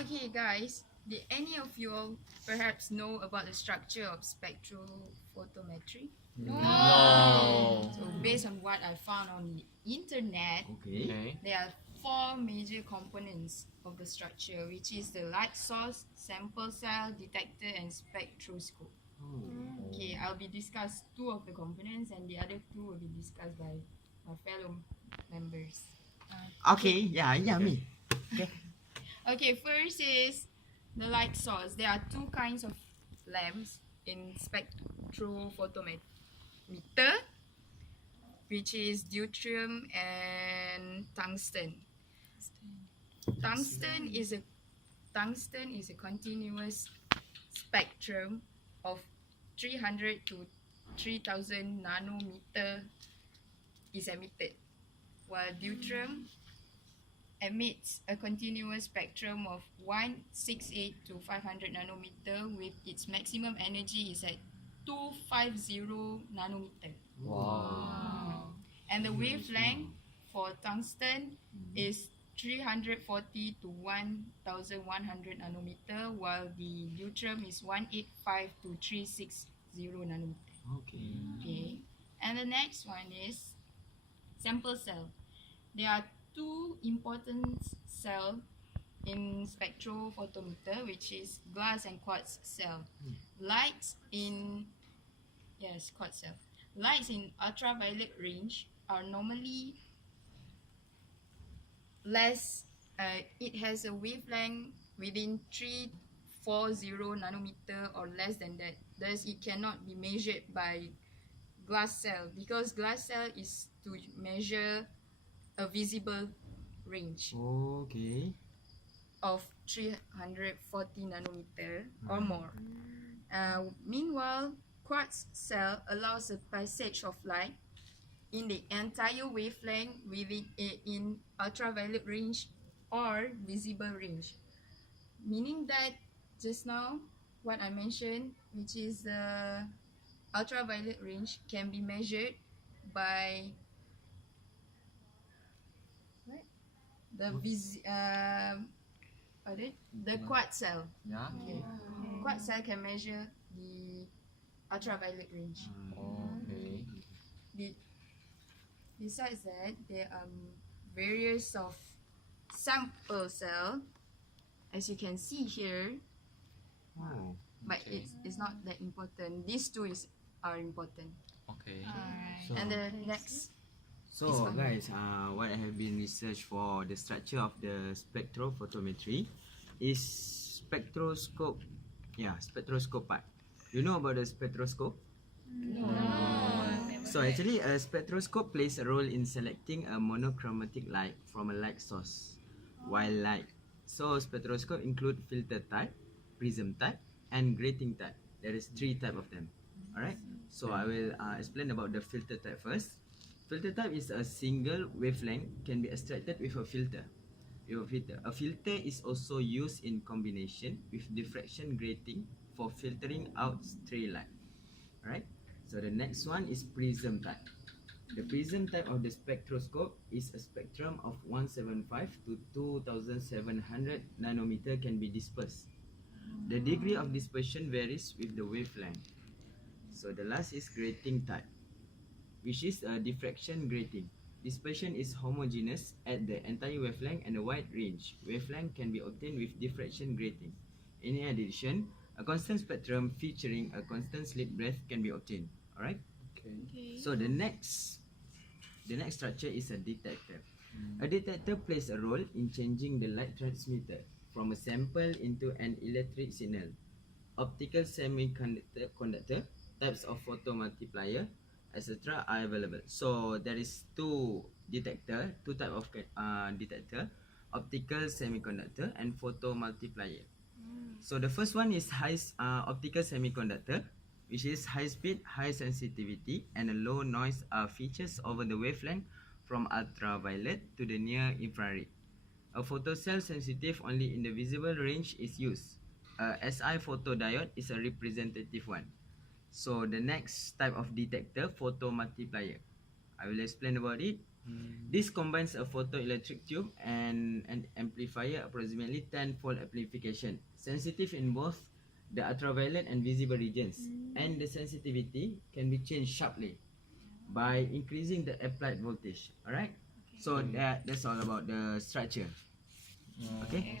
Okay, guys, did any of you all perhaps know about the structure of spectrophotometry? No. So, based on what I found on the internet, Okay. there are four major components of the structure, which is the light source, sample cell, detector, and spectroscope. Okay, I'll be discuss two of the components, and the other two will be discussed by my fellow members. Okay, yeah, Okay. me. Okay. Okay, first is the light source. There are two kinds of lamps in spectrophotometer, which is deuterium and tungsten. Tungsten is a tungsten is a continuous spectrum of 300 to 3000 nanometer is emitted, while deuterium emits a continuous spectrum of 168 to 500 nanometer with its maximum energy is at 250 nanometer. Wow. And the wavelength for tungsten is 340 to 1100 nanometer, while the deuterium is 185 to 360 nanometer. Okay. Okay. And the next one is sample cell. There are two important cells in spectrophotometer, which is glass and quartz cell. Lights in quartz cell. Lights in ultraviolet range are normally less. It has a wavelength within 340 nanometer or less than that. Thus, it cannot be measured by glass cell because glass cell is to measure a visible range Okay. of 340 nanometer or more. Meanwhile, quartz cell allows the passage of light in the entire wavelength within in ultraviolet range or visible range, meaning that just now what I mentioned, which is the ultraviolet range, can be measured by what the the quartz cell. Yeah. Okay. Quartz cell can measure the ultraviolet range. Okay. Be- Besides that, there are various of sample cell, as you can see here, Oh. but it's not that important. These two are important. Okay. So, And the next, so guys, what I have been research for the structure of the spectrophotometry is spectroscope. Yeah, spectroscope part. You know about the spectroscope? So actually, a spectroscope plays a role in selecting a monochromatic light from a light source. While light, so spectroscope include filter type, prism type, and grating type. There is three type of them. Alright. So I will explain about the filter type first. Filter type is a single wavelength can be extracted with a filter. A filter is also used in combination with diffraction grating for filtering out stray light. Alright. So the next one is prism type. The prism type of the spectroscope is a spectrum of 175 to 2700 nanometer can be dispersed. The degree of dispersion varies with the wavelength. So the last is grating type, which is a diffraction grating. Dispersion is homogeneous at the entire wavelength and a wide range. Wavelength can be obtained with diffraction grating. In addition, a constant spectrum featuring a constant slit breadth can be obtained. Alright? Okay. So the next structure is a detector. A detector plays a role in changing the light transmitter from a sample into an electric signal. Optical semiconductor, types of photomultiplier, etc. are available. So there is two type of detector, optical semiconductor and photomultiplier. So the first one is optical semiconductor, which is high speed, high sensitivity, and a low noise features over the wavelength from ultraviolet to the near infrared. A photocell sensitive only in the visible range is used. A SI photodiode is a representative one. So the next type of detector, photomultiplier. I will explain about it. This combines a photoelectric tube and an amplifier, approximately 10-fold amplification, sensitive in both the ultraviolet and visible regions, and the sensitivity can be changed sharply by increasing the applied voltage. Alright, so that's all about the structure. Okay. Okay.